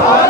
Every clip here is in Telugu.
भारत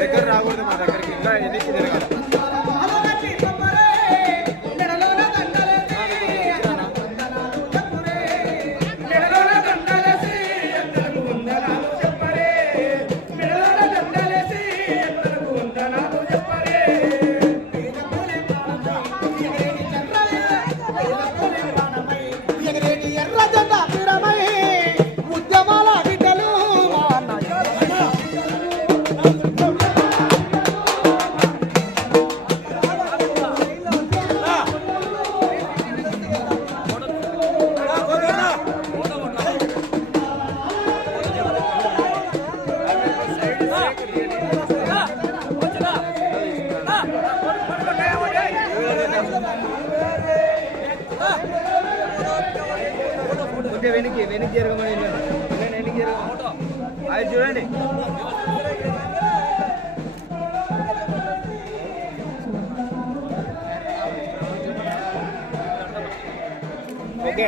దగ్గర రాకూడదు మా దగ్గరికి. ఇంకా ఎన్నికి జరగాలి. వెనక్కి వెనక్కి జరగమని వెనక్కి జరగ అది చూడండి ఓకే